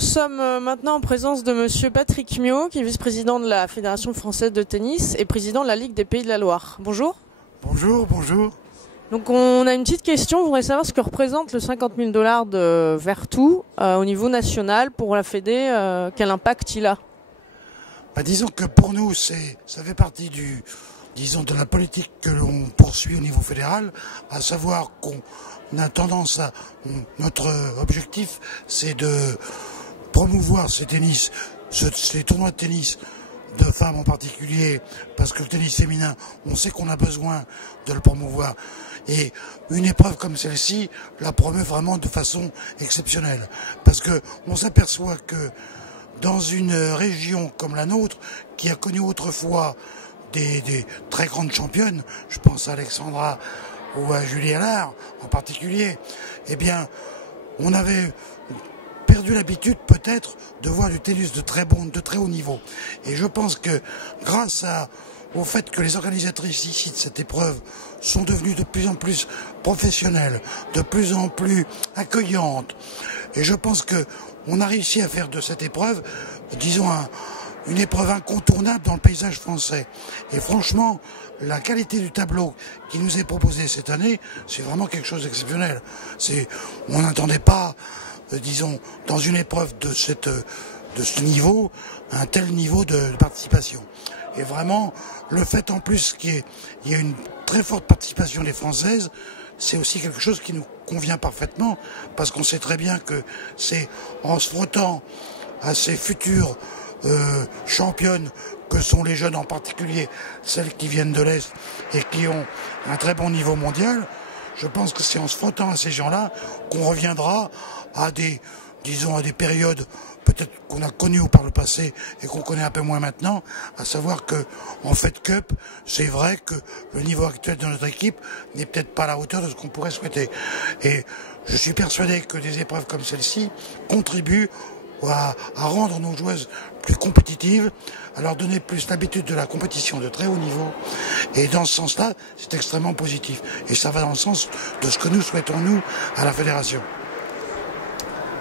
sommes maintenant en présence de Monsieur Patrick Miot, qui est vice-président de la Fédération française de tennis et président de la Ligue des Pays de la Loire. Bonjour. Bonjour, bonjour. Donc on a une petite question, on voudrait savoir ce que représente le 50 000 $ de Vertou au niveau national pour la Fédé, quel impact il a? Disons que pour nous, ça fait partie de la politique que l'on poursuit au niveau fédéral, à savoir qu'on a tendance notre objectif, c'est de promouvoir ces tournois de tennis de femmes en particulier, parce que le tennis féminin, on sait qu'on a besoin de le promouvoir. Et une épreuve comme celle-ci la promeut vraiment de façon exceptionnelle. Parce que on s'aperçoit que dans une région comme la nôtre, qui a connu autrefois des très grandes championnes, je pense à Alexandra ou à Julie Allard en particulier, eh bien, on avait perdu l'habitude peut-être de voir du tennis de très haut niveau. Et je pense que grâce au fait que les organisatrices ici de cette épreuve sont devenues de plus en plus professionnelles, de plus en plus accueillantes, et je pense que on a réussi à faire de cette épreuve, disons, une épreuve incontournable dans le paysage français. Et franchement, la qualité du tableau qui nous est proposé cette année, c'est vraiment quelque chose d'exceptionnel. On n'attendait pas, disons, dans une épreuve de ce niveau, un tel niveau de participation. Et vraiment, le fait en plus qu'il y ait une très forte participation des Françaises, c'est aussi quelque chose qui nous convient parfaitement, parce qu'on sait très bien que c'est en se frottant à ces futures championnes que sont les jeunes, en particulier celles qui viennent de l'Est et qui ont un très bon niveau mondial, je pense que c'est en se frottant à ces gens-là qu'on reviendra à des périodes peut-être qu'on a connues par le passé et qu'on connaît un peu moins maintenant, à savoir que en Fed Cup, c'est vrai que le niveau actuel de notre équipe n'est peut-être pas à la hauteur de ce qu'on pourrait souhaiter. Et je suis persuadé que des épreuves comme celle-ci contribuent à rendre nos joueuses plus compétitives, à leur donner plus l'habitude de la compétition de très haut niveau. Et dans ce sens-là, c'est extrêmement positif. Et ça va dans le sens de ce que nous souhaitons, nous, à la Fédération.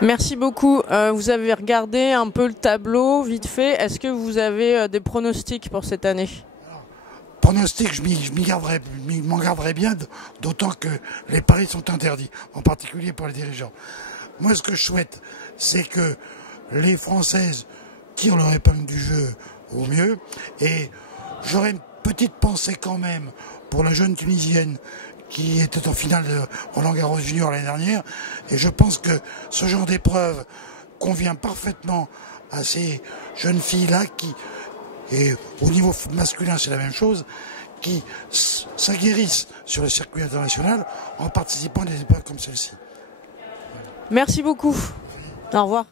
Merci beaucoup. Vous avez regardé un peu le tableau, vite fait. Est-ce que vous avez des pronostics pour cette année? Pronostics, je m'en garderai bien, d'autant que les paris sont interdits, en particulier pour les dirigeants. Moi, ce que je souhaite, c'est que les Françaises tirent leur épingle du jeu au mieux. Et j'aurais une petite pensée quand même pour la jeune Tunisienne qui était en finale de Roland-Garros Junior l'année dernière. Et je pense que ce genre d'épreuve convient parfaitement à ces jeunes filles-là et au niveau masculin c'est la même chose, qui s'aguerrissent sur le circuit international en participant à des épreuves comme celle-ci. Merci beaucoup. Au revoir.